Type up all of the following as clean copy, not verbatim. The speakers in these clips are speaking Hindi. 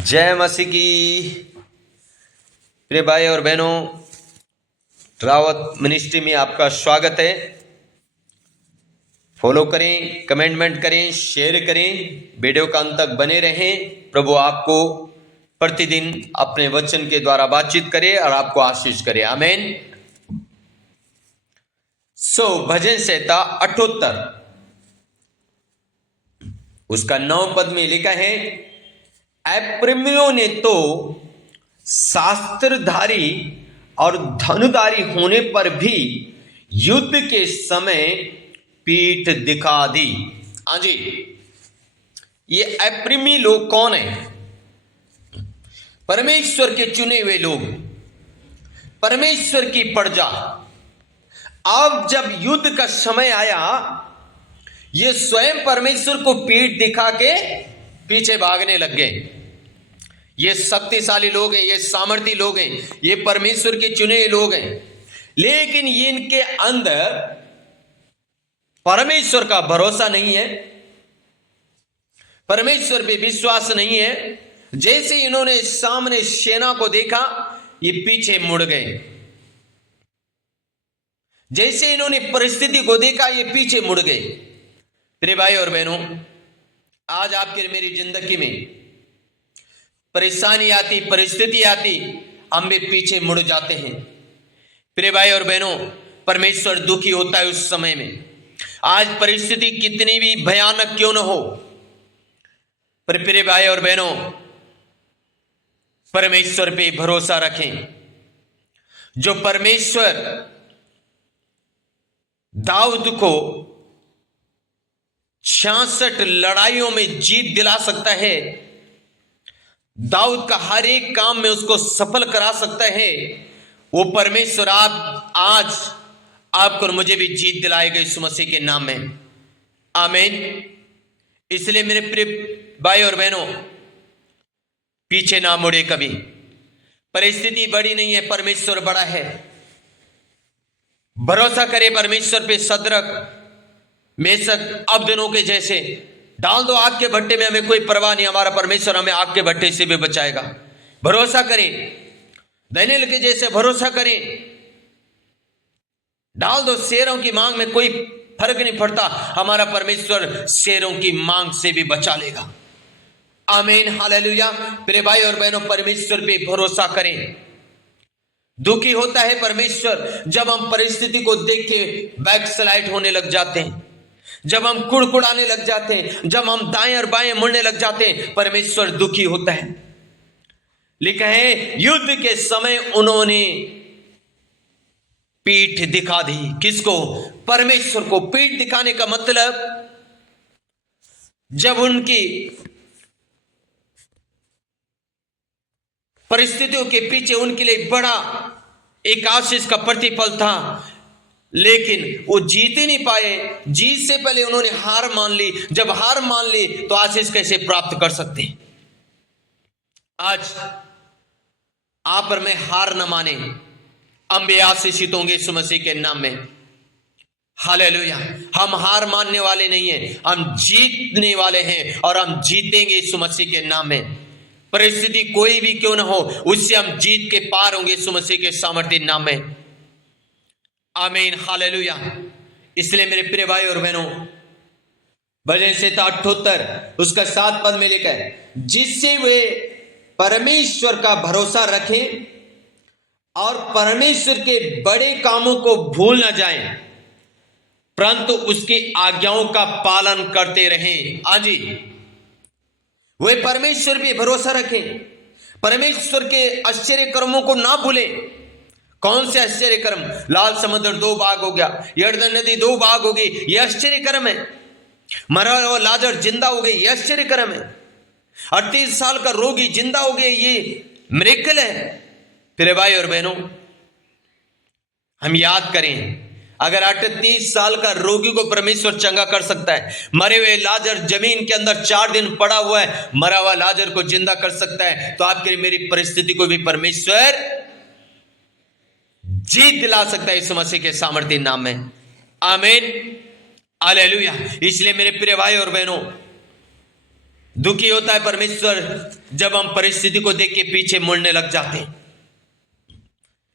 जय मसीह की। प्रिय भाई और बहनों, रावत मिनिस्ट्री में आपका स्वागत है। फॉलो करें, कमेंटमेंट करें, शेयर करें, वीडियो का अंत तक बने रहें। प्रभु आपको प्रतिदिन अपने वचन के द्वारा बातचीत करे और आपको आशीष करे। आमीन। भजन संहिता 78 उसका 9 पद में लिखा है, एप्रैमियों ने तो शास्त्रधारी और धनुधारी होने पर भी युद्ध के समय पीठ दिखा दी। हाँ जी, ये एप्रैमी लोग कौन है? परमेश्वर के चुने हुए लोग, परमेश्वर की प्रजा। अब जब युद्ध का समय आया, ये स्वयं परमेश्वर को पीठ दिखा के पीछे भागने लग गए। ये शक्तिशाली लोग हैं, ये सामर्थी लोग हैं, ये परमेश्वर के चुने हुए लोग हैं, लेकिन इनके अंदर परमेश्वर का भरोसा नहीं है, परमेश्वर पे विश्वास नहीं है। जैसे इन्होंने सामने सेना को देखा, ये पीछे मुड़ गए। जैसे इन्होंने परिस्थिति को देखा, ये पीछे मुड़ गए। प्रिय भाई और बहनों, आज आपके मेरी जिंदगी में परेशानी आती, परिस्थिति आती, हम भी पीछे मुड़ जाते हैं। प्रिय भाई और बहनों, परमेश्वर दुखी होता है उस समय में। आज परिस्थिति कितनी भी भयानक क्यों न हो, पर प्रिय भाई और बहनों, परमेश्वर पे भरोसा रखें। जो परमेश्वर दाऊद को 66 लड़ाइयों में जीत दिला सकता है, दाऊद का हर एक काम में उसको सफल करा सकता है, वो परमेश्वर आज आपको और मुझे भी जीत दिलाएगा यीशु मसीह के नाम में। आमीन। इसलिए मेरे प्रिय भाई और बहनों, पीछे ना मुड़े कभी। परिस्थिति बड़ी नहीं है, परमेश्वर बड़ा है। भरोसा करे परमेश्वर पे। सदरक, मेशक, अबदनो के जैसे डाल दो आग के भट्टे में, हमें कोई परवाह नहीं, हमारा परमेश्वर हमें आग के भट्टे से भी बचाएगा। भरोसा करें। दानियेल के जैसे भरोसा करें। डाल दो शेरों की मांग में, कोई फर्क नहीं पड़ता, हमारा परमेश्वर शेरों की मांग से भी बचा लेगा। आमीन, हालेलुया। प्रिय भाई और बहनों, परमेश्वर पे भरोसा करें। दुखी होता है परमेश्वर जब हम परिस्थिति को देख के बैकस्लाइड होने लग जाते हैं, जब हम कुड़कुड़ाने लग जाते हैं, जब हम दाएं और बाएं मुड़ने लग जाते हैं, परमेश्वर दुखी होता है। लिखा है, युद्ध के समय उन्होंने पीठ दिखा दी। किसको? परमेश्वर को। पीठ दिखाने का मतलब, जब उनकी परिस्थितियों के पीछे उनके लिए बड़ा एक आशीष का प्रतिफल था, लेकिन वो जीत ही नहीं पाए। जीत से पहले उन्होंने हार मान ली। जब हार मान ली तो आशीष कैसे प्राप्त कर सकते हैं? आज आप और मैं हार न माने, हम भी आशीषित होंगे यीशु मसीह के नाम में। हालेलुया। हम हार मानने वाले नहीं हैं, हम जीतने वाले हैं, और हम जीतेंगे यीशु मसीह के नाम में। परिस्थिति कोई भी क्यों ना हो, उससे हम जीत के पार होंगे यीशु मसीह के सामर्थ्य नाम में। आमीन, हालेलुया। इसलिए मेरे प्रिय भाई और बहनों, भजन संहिता 78 उसका 7 पद में लिखा है, जिससे वे परमेश्वर का भरोसा रखें और परमेश्वर के बड़े कामों को भूल न जाएं, परंतु उसकी आज्ञाओं का पालन करते रहें। आजी, वे परमेश्वर पे भरोसा रखें, परमेश्वर के आश्चर्य कर्मों को ना भूलें। कौन से आश्चर्य कर्म? लाल समुद्र 2 भाग हो गया, यरदन नदी 2 भाग हो गई, ये आश्चर्य कर्म है। मरा हुआ लाजर जिंदा हो गई, ये आश्चर्य कर्म है। 38 साल का रोगी जिंदा हो गया, ये मिरेकल है। प्रिय भाई और बहनों, हम याद करें, अगर 38 साल का रोगी को परमेश्वर चंगा कर सकता है, मरे हुए लाजर जमीन के अंदर 4 दिन पड़ा हुआ है, मरा हुआ लाजर को जिंदा कर सकता है, तो आपके मेरी परिस्थिति को भी परमेश्वर जीत दिला सकता है यीशु मसीह के सामर्थ्य नाम में। आमीन, हालेलुया। इसलिए मेरे प्रिय भाई और बहनों, दुखी होता है परमेश्वर जब हम परिस्थिति को देख के पीछे मुड़ने लग जाते हैं।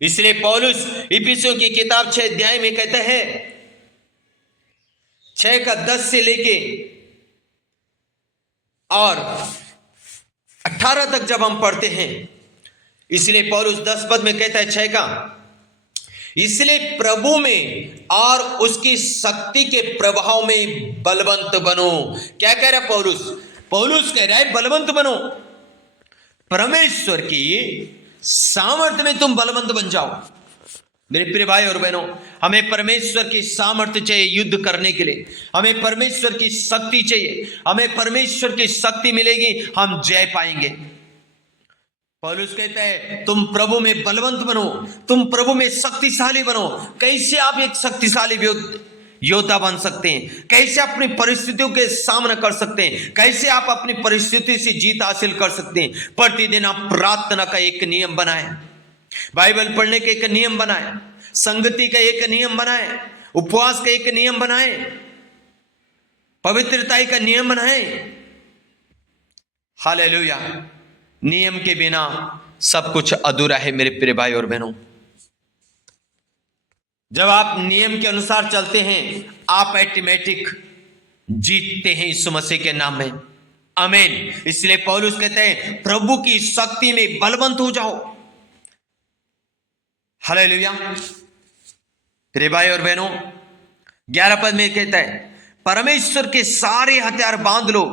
इसलिए पौलुस इफिसियों की किताब 6 अध्याय में कहते हैं, 6 का 10 से लेके और 18 तक जब हम पढ़ते हैं, इसलिए पौलुस 10 पद में कहता है 6 का, इसलिए प्रभु में और उसकी शक्ति के प्रभाव में बलवंत बनो। क्या कह रहा है पौलुस? पौलुस कह रहा है बलवंत बनो, परमेश्वर की सामर्थ्य में तुम बलवंत बन जाओ। मेरे प्रिय भाई और बहनों, हमें परमेश्वर की सामर्थ्य चाहिए युद्ध करने के लिए, हमें परमेश्वर की शक्ति चाहिए। हमें परमेश्वर की शक्ति मिलेगी, हम जय पाएंगे। पौलुस कहता है तुम प्रभु में बलवंत बनो, तुम प्रभु में शक्तिशाली बनो। कैसे आप एक शक्तिशाली योद्धा बन सकते हैं? कैसे अपनी परिस्थितियों के सामना कर सकते हैं? कैसे आप अपनी परिस्थिति से जीत हासिल कर सकते हैं? प्रतिदिन आप प्रार्थना का एक नियम बनाएं, बाइबल पढ़ने का एक नियम बनाएं, संगति का एक नियम बनाएं, उपवास का एक नियम बनाएं, पवित्रता का नियम बनाएं। हालेलुया। नियम के बिना सब कुछ अधूरा है मेरे प्रिय भाई और बहनों। जब आप नियम के अनुसार चलते हैं, आप ऑटोमेटिक जीतते हैं यीशु मसीह के नाम में। आमीन। इसलिए पौलुस कहते हैं प्रभु की शक्ति में बलवंत हो जाओ। हालेलुया। प्रिय भाई और बहनों, 11 पद में कहता है परमेश्वर के सारे हथियार बांध लो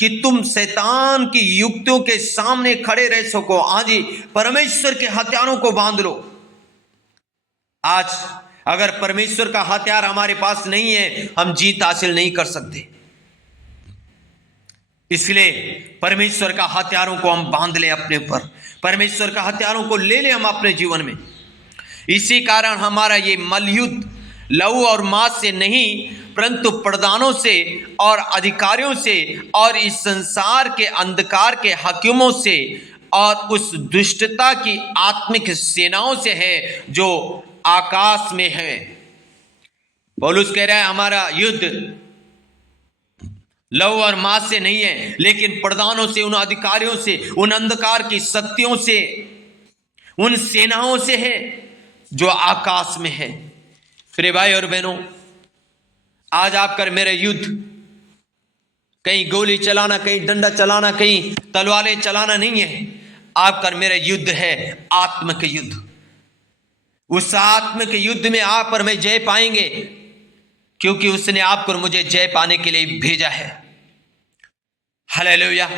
कि तुम शैतान की युक्तियों के सामने खड़े रह सको। हाँ जी, परमेश्वर के हथियारों को बांध लो। आज अगर परमेश्वर का हथियार हमारे पास नहीं है, हम जीत हासिल नहीं कर सकते। इसलिए परमेश्वर का हथियारों को हम बांध लें अपने ऊपर, परमेश्वर का हथियारों को ले लें हम अपने जीवन में। इसी कारण हमारा ये मलयुद्ध लहू और मांस से नहीं, परंतु प्रधानों से और अधिकारियों से और इस संसार के अंधकार के हाकिमों से और उस दुष्टता की आत्मिक सेनाओं से है जो आकाश में है। पौलुस कह रहा है हमारा युद्ध लहू और मांस से नहीं है, लेकिन प्रधानों से, उन अधिकारियों से, उन अंधकार की शक्तियों से, उन सेनाओं से है जो आकाश में है। प्रिय भाई और बहनों, आज आपका मेरा युद्ध कहीं गोली चलाना, कहीं डंडा चलाना, कहीं तलवारें चलाना नहीं है। आपका मेरा युद्ध है आत्म के युद्ध। उस आत्म के युद्ध में आप और मैं जय पाएंगे, क्योंकि उसने आपको और मुझे जय पाने के लिए भेजा है। हालेलुया।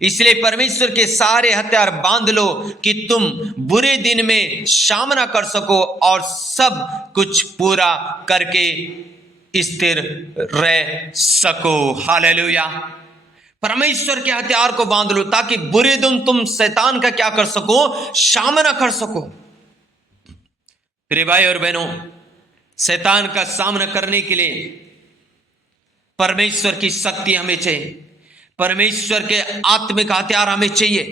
इसलिए परमेश्वर के सारे हथियार बांध लो कि तुम बुरे दिन में सामना कर सको और सब कुछ पूरा करके स्थिर रह सको। हालेलुया। परमेश्वर के हथियार को बांध लो ताकि बुरे दिन तुम शैतान का क्या कर सको? सामना कर सको। प्रिय भाई और बहनों, शैतान का सामना करने के लिए परमेश्वर की शक्ति हमें चाहिए, परमेश्वर के आत्मिक हथियार हमें चाहिए।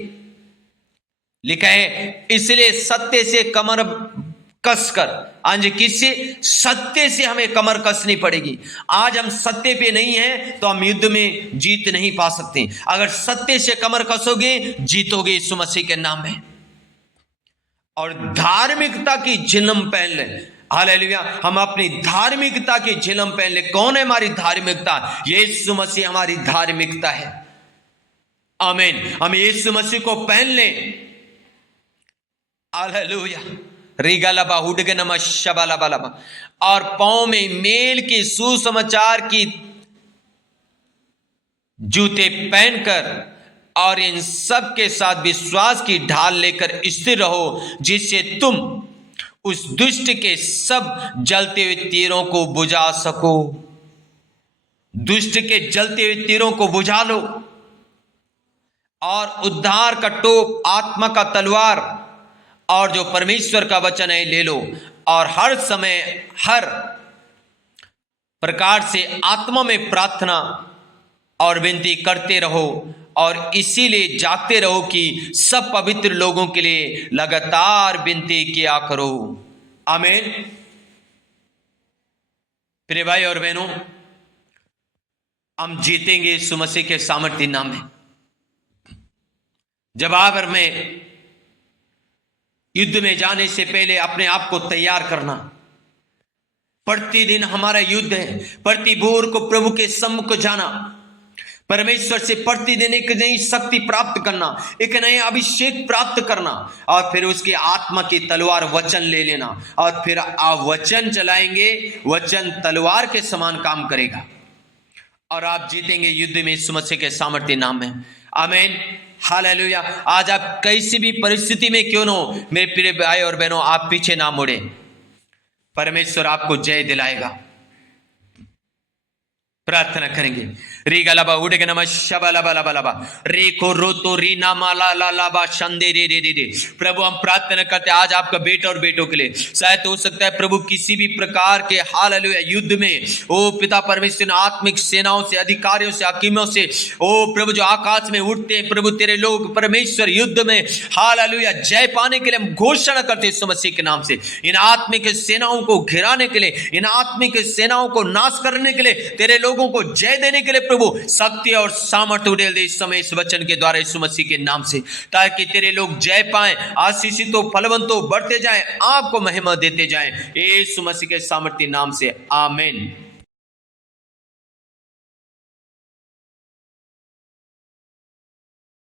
लिखा है इसलिए सत्य से कमर कसकर, आज किससे? सत्य से हमें कमर कसनी पड़ेगी। आज हम सत्य पे नहीं हैं तो हम युद्ध में जीत नहीं पा सकते। अगर सत्य से कमर कसोगे, जीतोगे यीशु मसीह के नाम में। और धार्मिकता की झिलम पहन लें। हालेलुया। हम अपनी धार्मिकता की झिलम पहन ले। कौन है हमारी धार्मिकता? यीशु मसीह हमारी धार्मिकता है। आमीन। हम यीशु मसीह को पहन लें। हालेलुया। रिगलबा हुडगनमा शबलबलबा। और पांव में मेल के सुसमाचार की जूते पहनकर और इन सब के साथ विश्वास की ढाल लेकर स्थिर रहो, जिससे तुम उस दुष्ट के सब जलते हुए तीरों को बुझा सको। दुष्ट के जलते हुए तीरों को बुझा लो और उद्धार का टोप, आत्मा का तलवार और जो परमेश्वर का वचन है ले लो। और हर समय हर प्रकार से आत्मा में प्रार्थना और विनती करते रहो और इसीलिए जागते रहो कि सब पवित्र लोगों के लिए लगातार विनती किया करो। आमीन। प्रिय भाई और बहनों, हम जीतेंगे यीशु मसीह के सामर्थ्य नाम में। जब आप और मैं युद्ध में जाने से पहले अपने आप को तैयार करना। प्रतिदिन हमारा युद्ध है, प्रति भोर को प्रभु के सम्मुख जाना, परमेश्वर से प्रतिदिन एक नई शक्ति प्राप्त करना, एक नया अभिषेक प्राप्त करना, और फिर उसकी आत्मा की तलवार वचन ले लेना, और फिर आप वचन चलाएंगे। वचन तलवार के समान काम करेगा और आप जीतेंगे युद्ध में यीशु मसीह के सामर्थ्य नाम में। आमीन, हालेलुया। आज आप कैसी भी परिस्थिति में क्यों न हो, मेरे प्रिय भाई और बहनों, आप पीछे ना मुड़े। परमेश्वर आपको जय दिलाएगा। प्रार्थना करेंगे। री गलबा उड़ के नमः शबलबा लबा लबा रे को रो तो री नामा ला ला लाबा शंदे रे रे रे रे। प्रभु हम प्रार्थना करते हैं आज आपका बेटा और बेटों के लिए। शायद हो सकता है प्रभु किसी भी प्रकार के हालेलुया युद्ध में, ओ पिता परमेश्वर, आत्मिक सेनाओं से, अधिकारियों से, हकीमों से, ओ प्रभु जो आकाश में उठते हैं, प्रभु तेरे लोग परमेश्वर युद्ध में हालेलुया जय पाने के लिए हम घोषणा करते हैं यीशु मसीह के नाम से। इन आत्मिक सेनाओं को घिराने के लिए, इन आत्मिक सेनाओं को नाश करने के लिए, तेरे लोगों को जय देने के लिए प्रभु शक्ति और सामर्थ्य उड़ेल दे इस समय इस वचन के द्वारा यीशु मसीह के नाम से, ताकि तेरे लोग जय पाएं, आशीषित हो, फलवंत हो, बढ़ते जाएं, आपको महिमा देते जाएं, यीशु मसीह के सामर्थ्य नाम से। आमीन।